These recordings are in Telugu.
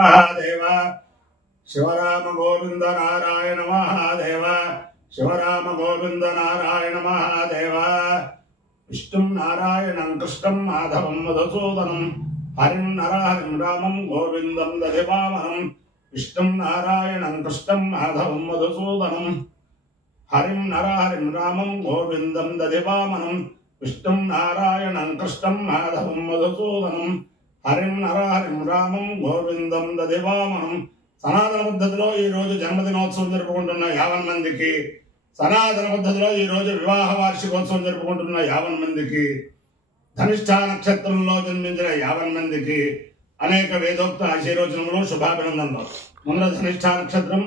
महादेव शिवराम गोविंद नारायण महादेव शिवराम गोविंद नारायण महादेव विष्णुं नारायणं कृष्णं माधवं मधुसूदनं हरिं नरहरिं रामं गोविंदं दधिवामनं विष्णुं नारायणं कृष्णं माधवं मधुसूदनं हरिं नरहरिं रामं गोविंदं दधिवामनं विष्णुं नारायणं कृष्णं माधवं मधुसूदनं हरिं नरहरिं रामं गोविंदं दधिवामनं సనాతన పద్ధతిలో ఈ రోజు జన్మదినోత్సవం జరుపుకుంటున్న 50 మందికి, సనాతన పద్ధతిలో ఈ రోజు వివాహ వార్షికోత్సవం జరుపుకుంటున్న 50 మందికి, ధనిష్ఠ నక్షత్రంలో జన్మించిన 50 మందికి అనేక వేదోక్త ఆశీర్వచనములు, శుభాభినందనలు. ముందర ధనిష్ఠ నక్షత్రం,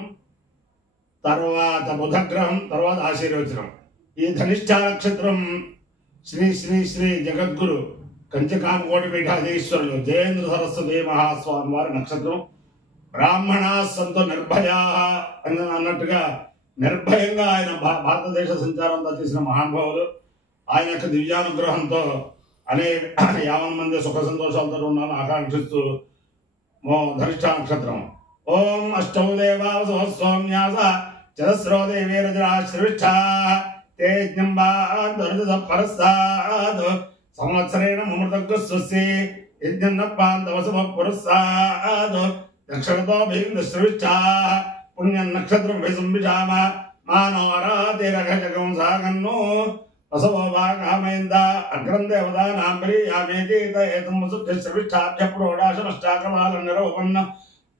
తర్వాత బుధగ్రహం, తర్వాత ఆశీర్వచనం. ఈ ధనిష్ఠ నక్షత్రం శ్రీ శ్రీ శ్రీ జగద్గురు కంచికామకోటి పీఠాధీశ్వరులు జయేంద్ర సరస్వతి మహాస్వామి వారి నక్షత్రం. బ్రాహ్మణ సంతో నిర్భయా అని అన్నట్టుగా నిర్భయంగా ఆయన భారతదేశ సంచారంతో చేసిన మహానుభావులు. ఆయన యొక్క దివ్యానుగ్రహంతో అనేక 50 మంది సుఖ సంతోషాలతో ఉండాలని ఆకాంక్షిస్తూ ధనిష్ఠ నక్షత్రం. ఓం అష్టౌ దేవాసోమ్యాస చరస్రో దేవీరజరాశ్రవిష్ఠ తేజ్ఞంబాద్ సంవత్సరేణ మమృతగ్రస్వస్య యజ్ఞన్నపాంతవసమ పురస్సాద్ దక్షిణతో భీమశ్రవిష్ఠ పుణ్య నక్షత్రం విసంభిషామ మానవరాతిరఘజగం సాగన్నో వసవో భాగమేంద అగ్రం దేవతానాంబరి యామేతీత ఏతం వసుభ్యశ్రవిష్ఠాభ్య ప్రోడాశమష్టాకమాల నిరూపన్న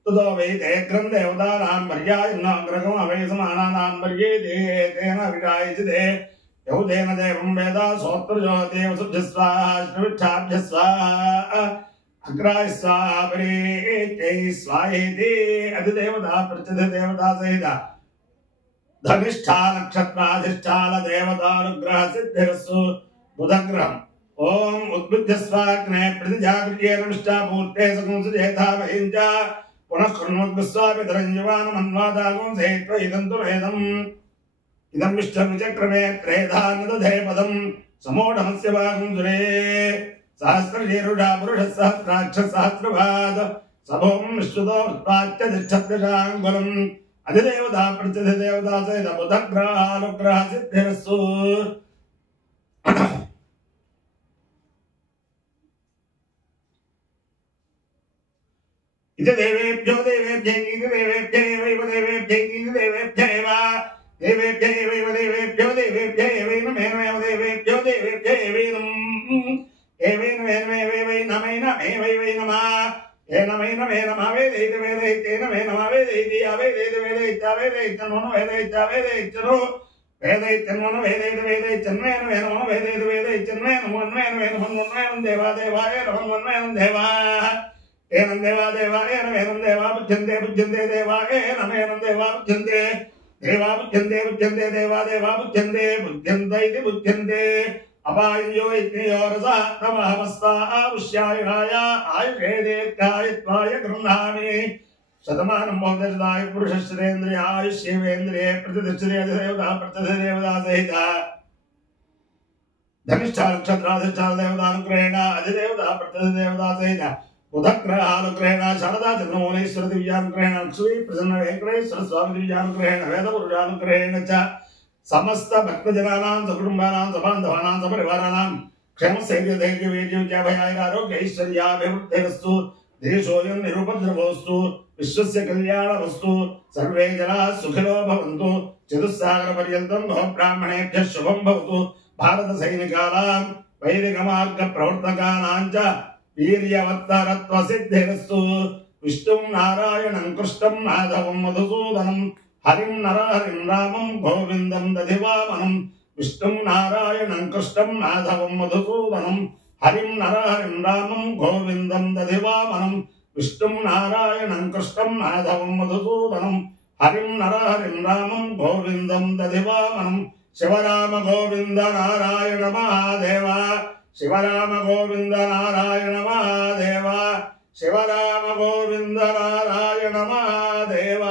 తుదో వైతేగ్రం దేవతానాంబర్యాగ్రగం అవైసమానానాంబర్యేతే తేన విరాయచితే యౌతేన దేవం వేద సోత్రజోతే వసుభ్యస్వాహ శ్రవిష్ఠాభ్యస్వాహ అగ్రాయ స్వాహరి స్వాహేతి అధిదేవతా ప్రతిదేవతా సహిత ధనిష్ఠ నక్షత్రాధిష్టాల దేవతానుగ్రహ సిద్ధిరస్సు బుధగ్రహం. ఓం ఉద్బుద్ధస్వాగ్నే ప్రతిజాగృత్యేన నిష్ఠాపూర్తే సకంసుజేతా వహించ పునః కృణోద్గస్వాపితరంజవానమన్వాదాగం సేత్వ ఇదంతు వేదం ఇదం విష్ణువిచక్రమే త్రేధానదధే పదం సమోఢమస్య భాగం సురే సహస్రశీరుషా పురుష సహస్రాక్ష సహస్రపాద సభోం విశ్వతో ఉత్పాత్య తిష్టత్యశాంగులం అధిదేవతా ప్రతిదేవతా సహిత బుధగ్రహానుగ్రహ సిద్ధిరస్సు. ఇది దేవేభ్యో దేవేభ్యై దేవేభ్యైవ దేవేభ్యై దేవేభ్యైవ దేవేభ్యైవ దేవేభ్యో దేవేభ్యై నమేనమేవ దేవేభ్యో దేవేభ్యై ఏవేన వేనమేవై నమైన ఏవై నమః ఏనమైన వేనమ వేదైత వేదైతేన వేనమ వేదైతి అవేదైత వేదైత్యావేదైతన్మన వేదైత్యావేదైతను వేదైతన్మన వేదైత వేదైతన్మేన వేనమ వేదైత వేదైతన్మేన వేనమన్మన్మేనం దేవాదేవాయ నమన్మన్మేనం దేవా ఏనం దేవాదేవాయ నమేనం దేవా బుద్ధ్యంతే బుద్ధ్యంతే దేవాయ నమేనం దేవా బుద్ధ్యంతే దేవా బుద్ధ్యంతే బుద్ధ్యంతే దేవాదేవా బుద్ధ్యంతే బుద్ధ్యంతైతి బుద్ధ్యంతే అపాయో యజ్ఞయోరస నమఃమస్తావుష్యాయునాయ ఆయుషేదేత్యాయత్వాయ గృహ్ణామి శతమానం భవదర్దాయ పురుషశ్రేంద్రియ ఆయుష్యేవేంద్రియే ప్రతిష్టతే దేవతా ప్రతిదేవతా సహిత ధనిష్ఠ నక్షత్రాధిష్టాన దేవతానుగ్రహేణ అధిదేవతా ప్రతిదేవతా సహిత బుధగ్రహానుగ్రహేణ శారదా చంద్రమౌళీశ్వర దివ్యానుగ్రహేణ లక్ష్మీ ప్రసన్న వెంకటేశ్వర స్వామి దివ్యానుగ్రహేణ వేదపురుషానుగ్రహేణ చ సమస్త భక్తజనానాం సకుటుంబానాం సబాంధవానాం సపరివారానాం క్షేమస్థైర్యధైర్యవేద్యోజాభయారోగ్యైశ్వర్యాభివృద్ధిరస్తు దేశోయం నిరుపద్రవోస్తు విశ్వస్య కళ్యాణవస్తు సర్వే జనాః సుఖినో భవంతు చతుస్సాగర పర్యంతం గోబ్రాహ్మణేభ్యః శుభం భవతు భారత సైనికానాం వైదిక మార్గ ప్రవర్తకానాం చ వీర్యవత్తరత్వ సిద్ధిరస్తు విష్ణుం నారాయణం కృష్ణం మాధవం మధుసూదనం హరిం నరహరిం రామం గోవిందం దధివామనం విష్ణుం నారాయణం కృష్ణం మాధవం మధుసూదనం హరిం నరహరిం రామం గోవిందం దధివామనం విష్ణుం నారాయణం కృష్ణం మాధవం మధుసూదనం హరిం నరహరిం రామం గోవిందం దధివామనం. శివరామ గోవింద నారాయణ మహాదేవ శివరామ గోవింద నారాయణ మహాదేవ శివరామ గోవింద నారాయణ మహాదేవ.